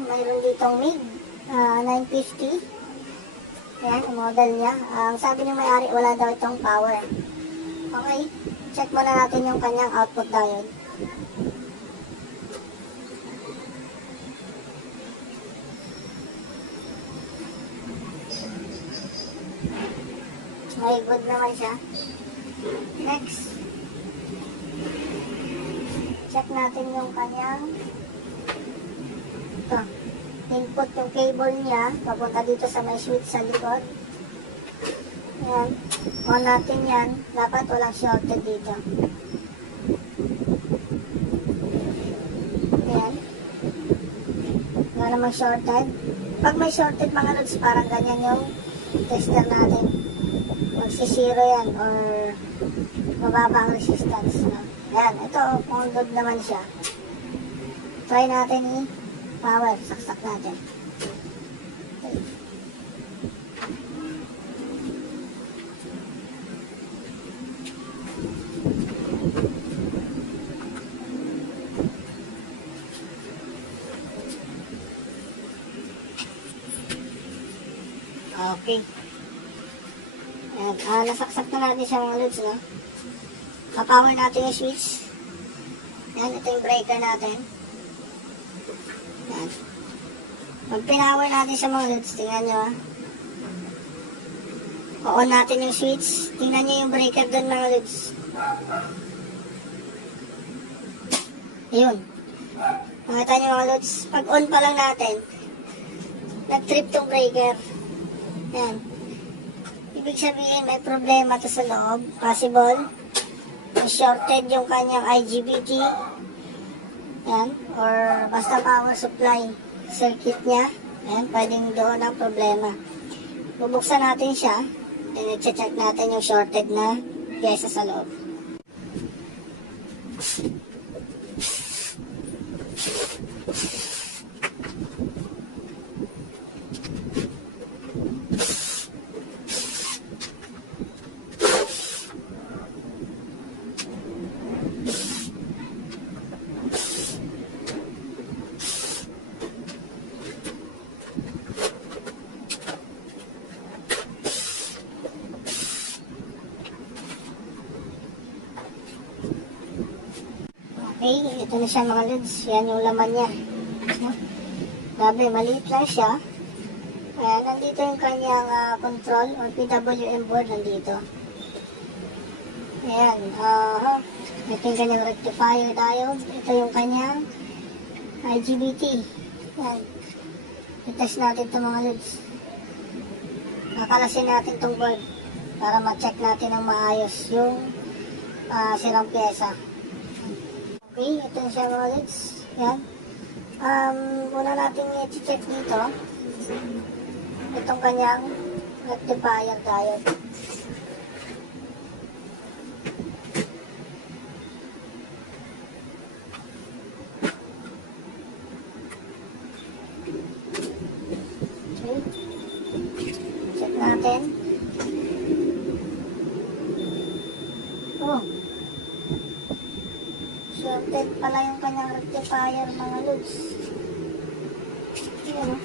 mayroon ditong MIG 950. Ayan, ang model niya. Ang sabi ng may-ari, wala daw itong power. Okay, check muna natin yung kanyang output diode. Okay, good naman siya. Next, check natin yung kanyang input, yung cable niya papunta dito sa may switch sa likod. Ayan, on natin yan. Dapat walang shorted dito. Ayan, wala namang shorted. Pag may shorted mga lods, parang ganyan yung tester natin. Magsisiro yan or mababa ang resistance. Ayan, ito kung good naman siya. Try natin i-power. Saksak natin. Okay. Okay. Ayan, nasaksak na natin siya mga lods, no? Pa-power natin yung switch. Ayan, ito yung breaker natin. Ayan. Pag pinower natin siya mga lods, tingnan nyo, o-on natin yung switch. Tingnan nyo yung breaker doon mga lods. Ayun. Nakita nyo mga lods, pag on pa lang natin, nag-trip tong breaker. Ayan. Ibig sabihin, may problema to sa loob. Possible. Shorted yung kanyang IGBT. Yan. Or basta power supply circuit niya. Yan. Pwedeng doon ang problema. Bubuksan natin siya. And i-check natin yung shorted na pyesa sa loob. Okay, ito na siya mga lods. Yan yung laman niya. Grabe, maliit lang siya. Ayan, nandito yung kanyang control or PWM board nandito. Ayan, ito yung kanyang rectifier diode. Ito yung kanyang IGBT. Ayan. I-test natin ito mga lods. Kakalasin natin itong board para ma-check natin ang maayos yung sirang pyesa. Okay, ito siya mga lods. Yan. Muna natin i-check dito. Itong kanyang rectifier diode. Okay. Check natin. Oh. Shorted pala yung kanyang rectifier mga lods. Ayan o.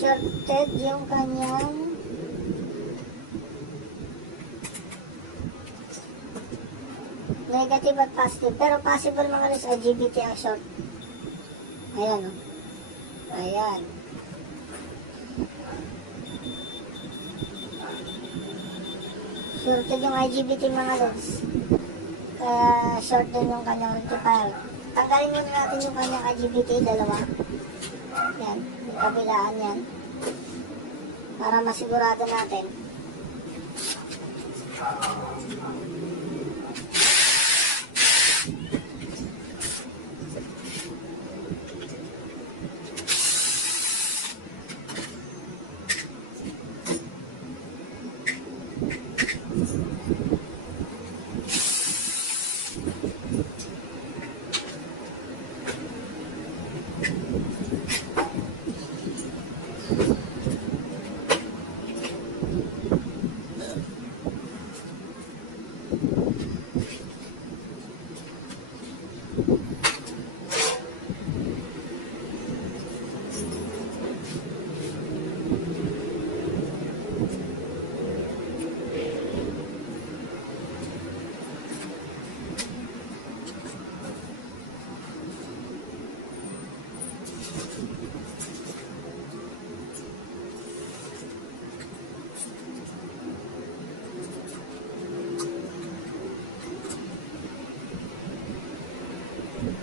Shorted yung kanyang negative at positive. Pero possible mga lods, IGBT ang short. Ayan o. Ayan. Shorted yung IGBT mga lods. Kaya short din yung kanyang rectifier. Tanggalin muna natin yung kanyang IGBT, dalawa. Yan. Yung kabilaan yan. Para masigurado natin. Ayan,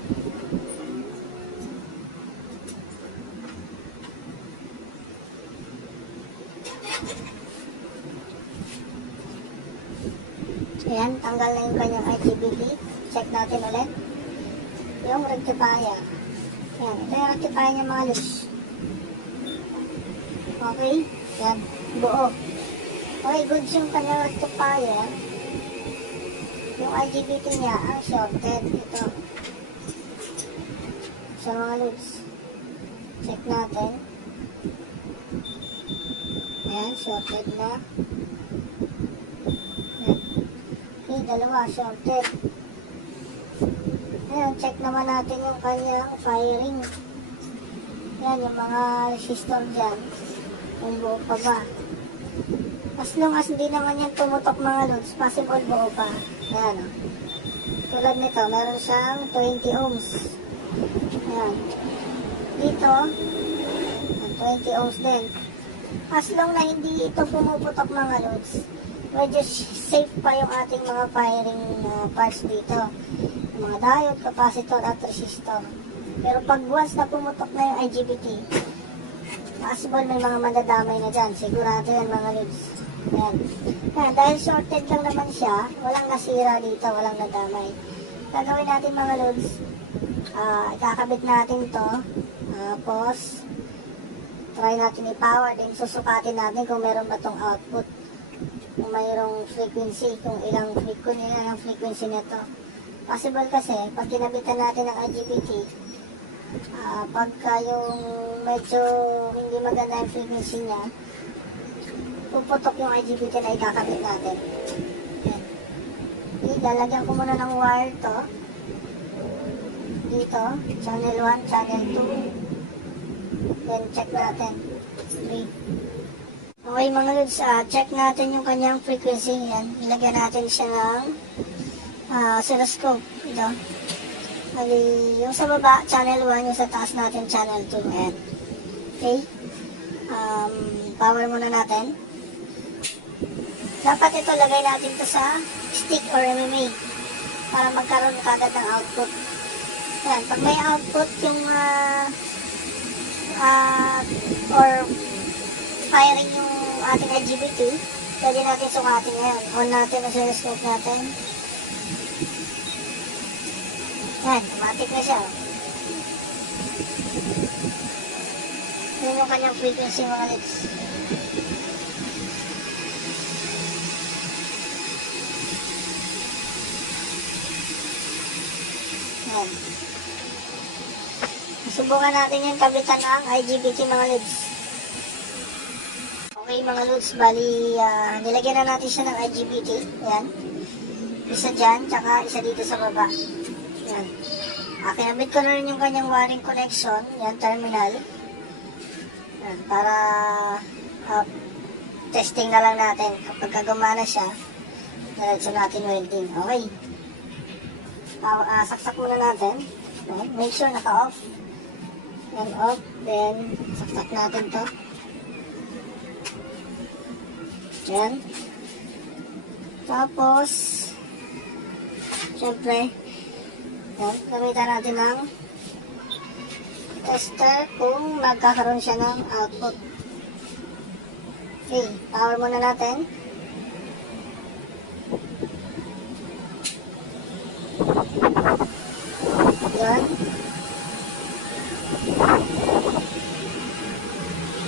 tanggal na yung kanyang IGBT. Check natin ulit. Yung rectifier. Ayan, ito yung rectifier niya mga lods. Okay, yan, buo. Okay, goods yung kanyang rectifier. Yung IGBT niya, ang shorted. Ito. So mga lods, check natin. Ayan, shorted na. Okay, dalawa, shorted. Ayan, check naman natin yung kanyang firing. Ayan, yung mga resistor dyan. Kung buo pa ba. As long as hindi naman yan tumutok mga loads, possible buo pa. Ayan, o. Tulad nito, meron siyang 20 ohms. Ayan. Dito, 20 ohms din. As long na hindi ito pumuputok mga loads, medyo safe pa yung ating mga firing parts dito. Yung mga diode, capacitor at resistor. Pero pag once na pumutok na yung IGBT, possible may mga madadamay na dyan. Sigurado yan mga loads. Ayan. Ayan, dahil shorted lang naman siya, walang nasira dito, walang nadamay. Gagawin natin mga loads, ikakabit natin to, tapos try natin i-power, then susukatin natin kung meron ba tong output, kung mayroong frequency, kung ilang frequency nito. Possible kasi, pag kinabitan natin ng IGBT, pagka yung medyo hindi maganda yung frequency niya, puputok yung IGBT na ikakabit natin. Ayan. Okay, lalagyan ko muna ng wire to. Dito, channel 1, channel 2. Then check natin. 3. Okay mga lods, check natin yung kanyang frequency. Yan. Ilagyan natin siya ng oscilloscope. Ito. Yung sa baba, channel 1, yung sa taas natin, channel 2. Ayan. Okay. Power muna natin. Dapat ito lagay natin to sa stick or MMA para magkaroon kagad ng output. Ayan. Pag may output yung or firing yung ating IGBT, pwede natin sukatin ngayon. On natin ang oscilloscope natin. Yan, automatic na siya. Yan yung kanyang frequency mga lods. Yan. Subukan natin yung kabitan ng IGBT mga lods. Okay mga lods, bali nilagyan na natin siya ng IGBT. Yan. Isa dyan, tsaka isa dito sa baba. Yan. Kinabit ko na rin yung kanyang wiring connection. Yan, terminal. Yan, para testing na lang natin. Kapag gumana siya, diretso natin welding. Okay. Saksak muna natin. Okay. Make sure naka-off. Yan, off. Then, saksak natin to. Yan. Tapos, syempre, yan, gamitan natin ng tester kung magkakaroon siya ng output. Okay, power muna natin. Yan.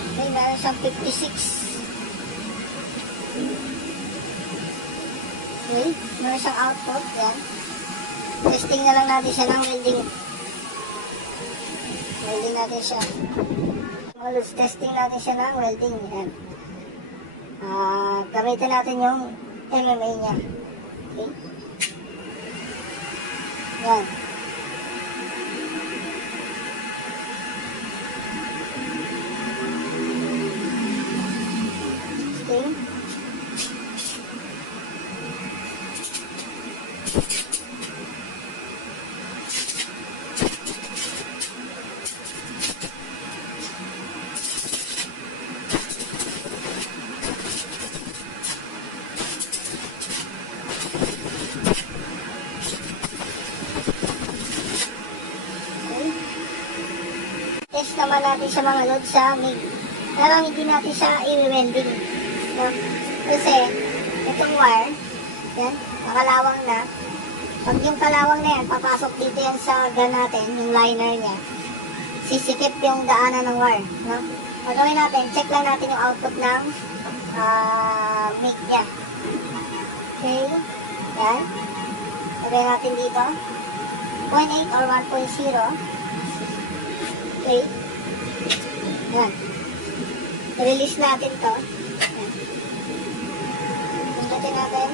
Okay, meron siyang 56. Okay, meron siyang output. Yan. Testing na lang natin siya ng welding. Welding natin siya. Mga lods, testing natin siya ng welding. Yan. Gamitin natin yung MMA niya. Okay. Yan. Okay. naman natin siya mga lods sa MIG. Pero hindi natin siya i-welding. No? Kasi, itong wire, yan, nakalawang na. Pag yung kalawang na yan, papasok dito yan sa gun natin, yung liner niya. Sisikip yung daanan ng wire. No? Pagawin natin, check lang natin yung output ng MIG niya. Okay, yan. Lagay natin dito. 0.8 or 1.0. Okay. Yan. Release natin to. Yan. Puntatin natin. Yan.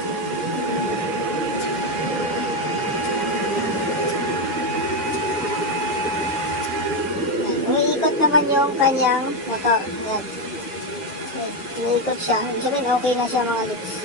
Umiikot naman yung kanyang motor. Yan. Umiikot siya. Ibig sabihin, okay na siya mga lods.